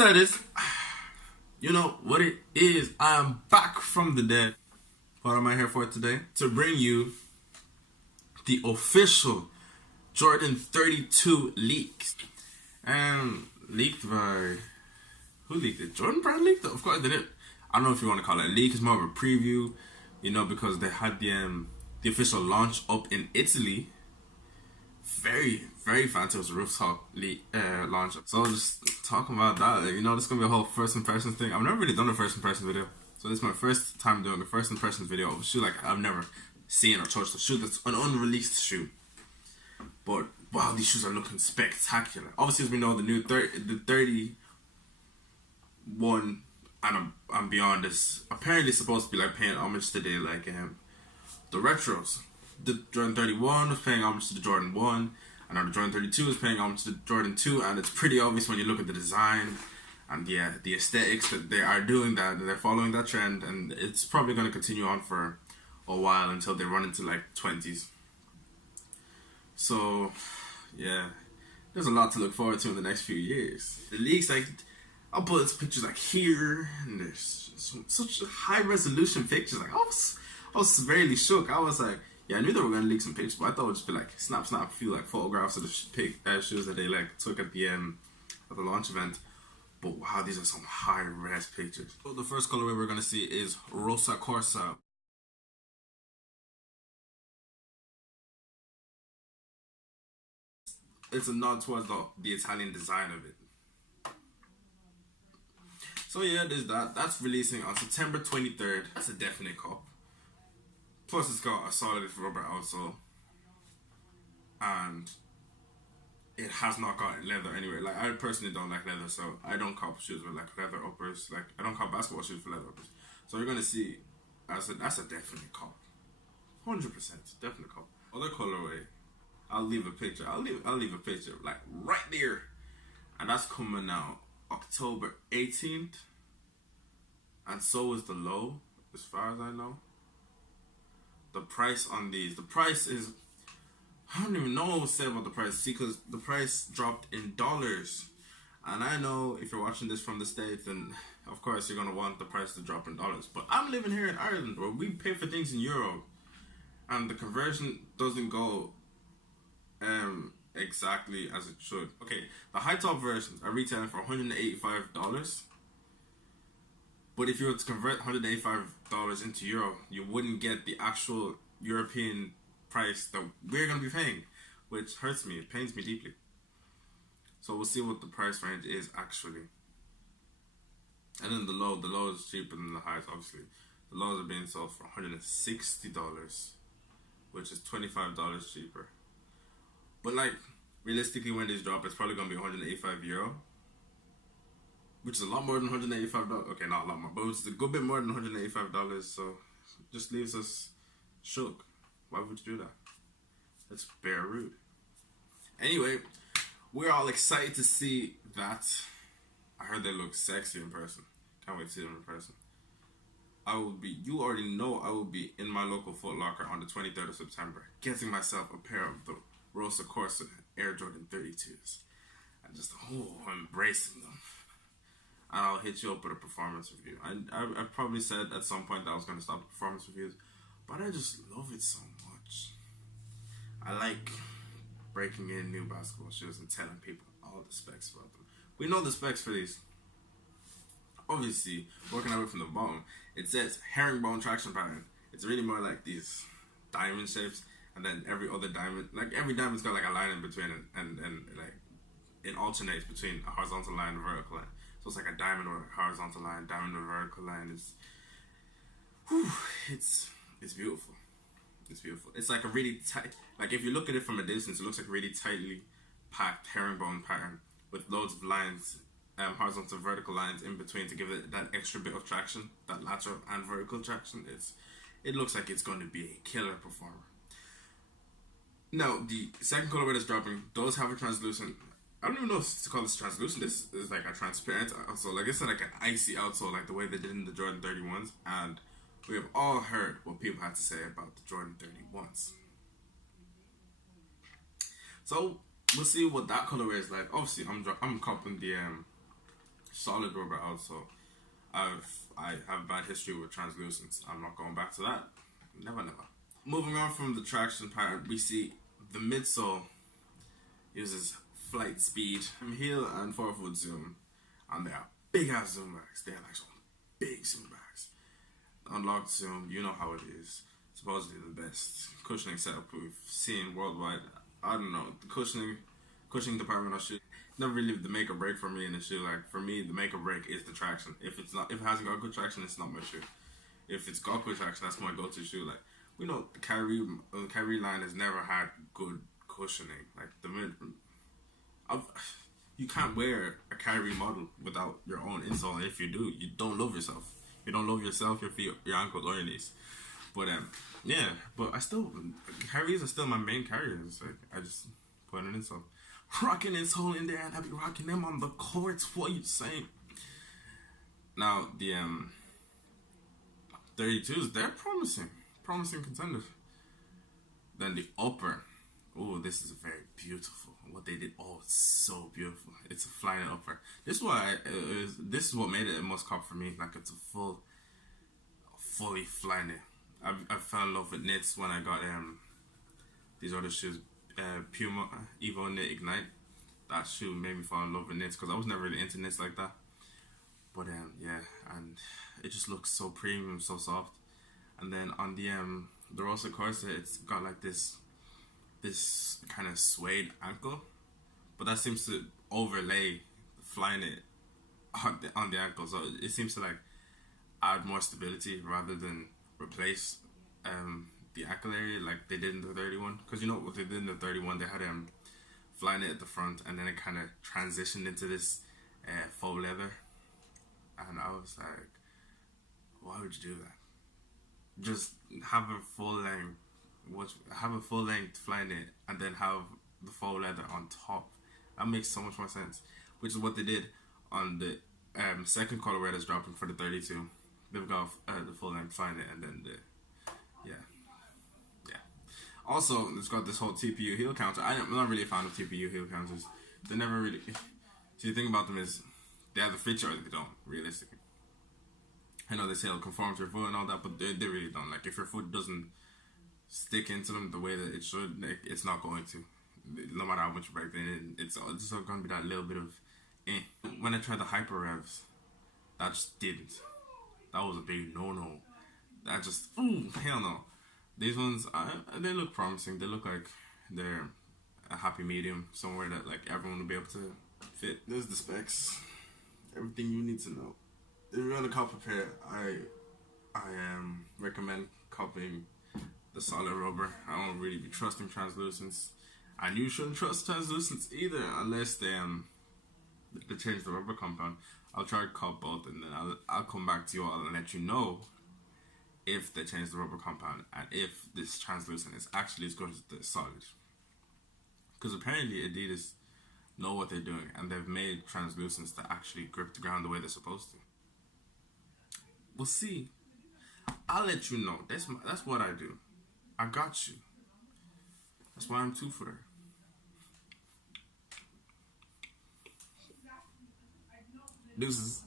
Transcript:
said is, you know what it is. I'm back from the dead. What am I here for today? To bring you the official Jordan 32 leaks. And leaked by... Who leaked it? Jordan Brand leaked it? Of course they did. I don't know if you want to call it a leak. It's more of a preview. You know, because they had the official launch up in Italy. Very, very fancy. It was a rooftop launch. So just talking about that, like, you know, this is going to be a whole first impressions thing. I've never really done a first impressions video. So this is my first time doing a first impressions video of a shoe like I've never seen or touched a shoe that's an unreleased shoe. But wow, these shoes are looking spectacular. Obviously, as we know, the 31 and beyond is apparently supposed to be like paying homage to the the retros. The Jordan 31 was paying homage to the Jordan 1, and now the Jordan 32 is paying homage to the Jordan 2, and it's pretty obvious when you look at the design and the aesthetics that they are doing that, they're following that trend, and it's probably going to continue on for a while until they run into like 20s. So yeah, there's a lot to look forward to in the next few years. The leaks, like, I'll put pictures like here, and there's such high resolution pictures. Like I was severely shook. I was like, yeah, I knew they were gonna leak some pictures, but I thought it would just be like snap a few like photographs of the shoes that they like took at the launch event. But wow, these are some high res pictures. So the first colorway we're gonna see is Rosa Corsa. It's a nod towards the Italian design of it. So yeah, there's that. That's releasing on September 23rd. It's a definite cop. Plus it's got a solid rubber outsole. And it has not got leather anywhere. Like, I personally don't like leather, so I don't cop shoes with like leather uppers. Like, I don't cop basketball shoes for leather uppers. So you're gonna see, that's a definite cop. 100% definite cop. Other colorway, I'll leave a picture. I'll leave a picture like right there. And that's coming out October 18th, and so is the low, as far as I know. The price on these, the price is, I don't even know what was said about the price. See, because the price dropped in dollars, and I know if you're watching this from the States, then of course you're gonna want the price to drop in dollars. But I'm living here in Ireland, where we pay for things in euro, and the conversion doesn't go exactly as it should. Okay, the high top versions are retailing for $185. But if you were to convert $185 into euro, you wouldn't get the actual European price that we're going to be paying, which hurts me. It pains me deeply. So we'll see what the price range is actually. And then the low is cheaper than the highs, obviously. The lows are being sold for $160, which is $25 cheaper. But like, realistically, when these drop, it's probably going to be €185, which is a lot more than $185. Okay, not a lot more, but it's a good bit more than $185. So just leaves us shook. Why would you do that? That's bare rude. Anyway, we're all excited to see that. I heard they look sexy in person. Can't wait to see them in person. You already know I will be in my local Foot Locker on the 23rd of September, getting myself a pair of the Rosa Corsa Air Jordan 32s. And just, embracing them. And I'll hit you up with a performance review. I probably said at some point that I was going to stop performance reviews, but I just love it so much. I like breaking in new basketball shoes and telling people all the specs about them. We know the specs for these. Obviously, working our way from the bottom, it says herringbone traction pattern. It's really more like these diamond shapes, and then every other diamond, like every diamond's got like a line in between it, and like it alternates between a horizontal line and a vertical line. So it's like a diamond or a horizontal line, diamond or vertical line. It's beautiful. It's beautiful. It's like a really tight, like if you look at it from a distance, it looks like a really tightly packed herringbone pattern with loads of lines, horizontal and vertical lines in between to give it that extra bit of traction, that lateral and vertical traction. It looks like it's going to be a killer performer. Now, the second colorway that's dropping does have a translucent, I don't even know if to call this translucent. This is like a transparent outsole. Like it's like an icy outsole, like the way they did in the Jordan 31s. And we have all heard what people had to say about the Jordan 31s. So we'll see what that colorway is like. Obviously, I'm copping the solid rubber also. I have a bad history with translucents. I'm not going back to that. Never, never. Moving on from the traction part, we see the midsole uses flight speed, heel and forefoot zoom, and they are big ass zoom bags. They are like some big zoom bags. Unlocked zoom, you know how it is. Supposedly the best cushioning setup we've seen worldwide. I don't know, the cushioning department of shoe never really the make or break for me in a shoe. Like for me, the make or break is the traction. If it hasn't got good traction, it's not my shoe. If it's got good traction, that's my go-to shoe. Like we know the Kyrie line has never had good cushioning. Like you can't wear a Kyrie model without your own insole. And if you do, you don't love yourself. You don't love yourself, your feet, your ankles, or your knees. But yeah. But Kyrie's are still my main carriers. Like I just put an insole, rocking insole in there, and I be rocking them on the courts. What you saying? Now the 32s, they're promising contenders. Then the upper, oh, this is very beautiful. What they did, oh, it's so beautiful. It's a flying upper. This is what made it a must cop for me. Like it's a fully flying it. I fell in love with knits when I got these other shoes, Puma Evo Knit Ignite. That shoe made me fall in love with knits because I was never really into knits like that. But yeah, and it just looks so premium, so soft. And then on the Rosa Corsa, it's got like this kind of suede ankle, but that seems to overlay flying it on the ankle, so it seems to like add more stability rather than replace the ankle area like they did in the 31. Because you know what they did in the 31, they had flying it at the front, and then it kind of transitioned into this faux leather, and I was like, why would you do that? Just have a full length flying it, and then have the faux leather on top. That makes so much more sense. Which is what they did on the second colorway that's dropping for the 32. They've got the full length flying it, and then yeah. Also, it's got this whole TPU heel counter. I'm not really a fan of TPU heel counters. They never really. So the thing about them is they either fit you or they don't. Realistically, I know they say it'll conform to your foot and all that, but they really don't. Like if your foot doesn't stick into them the way that it should, like, it's not going to. No matter how much you break them, it's still going to be that little bit of When I tried the hyper revs, that just didn't. That was a big no. That just, hell no. These ones, they look promising. They look like they're a happy medium, somewhere that like everyone will be able to fit. There's the specs, everything you need to know. If you're gonna cop a pair, I recommend copying the solid rubber. I don't really be trusting translucents, and you shouldn't trust translucents either unless they change the rubber compound. I'll try to cop both, and then I'll come back to you all and let you know if they change the rubber compound and if this translucent is actually as good as the solid. Because apparently Adidas know what they're doing, and they've made translucents to actually grip the ground the way they're supposed to. We'll see. I'll let you know. That's what I do. I got you. That's why I'm 2-footer. Deuces.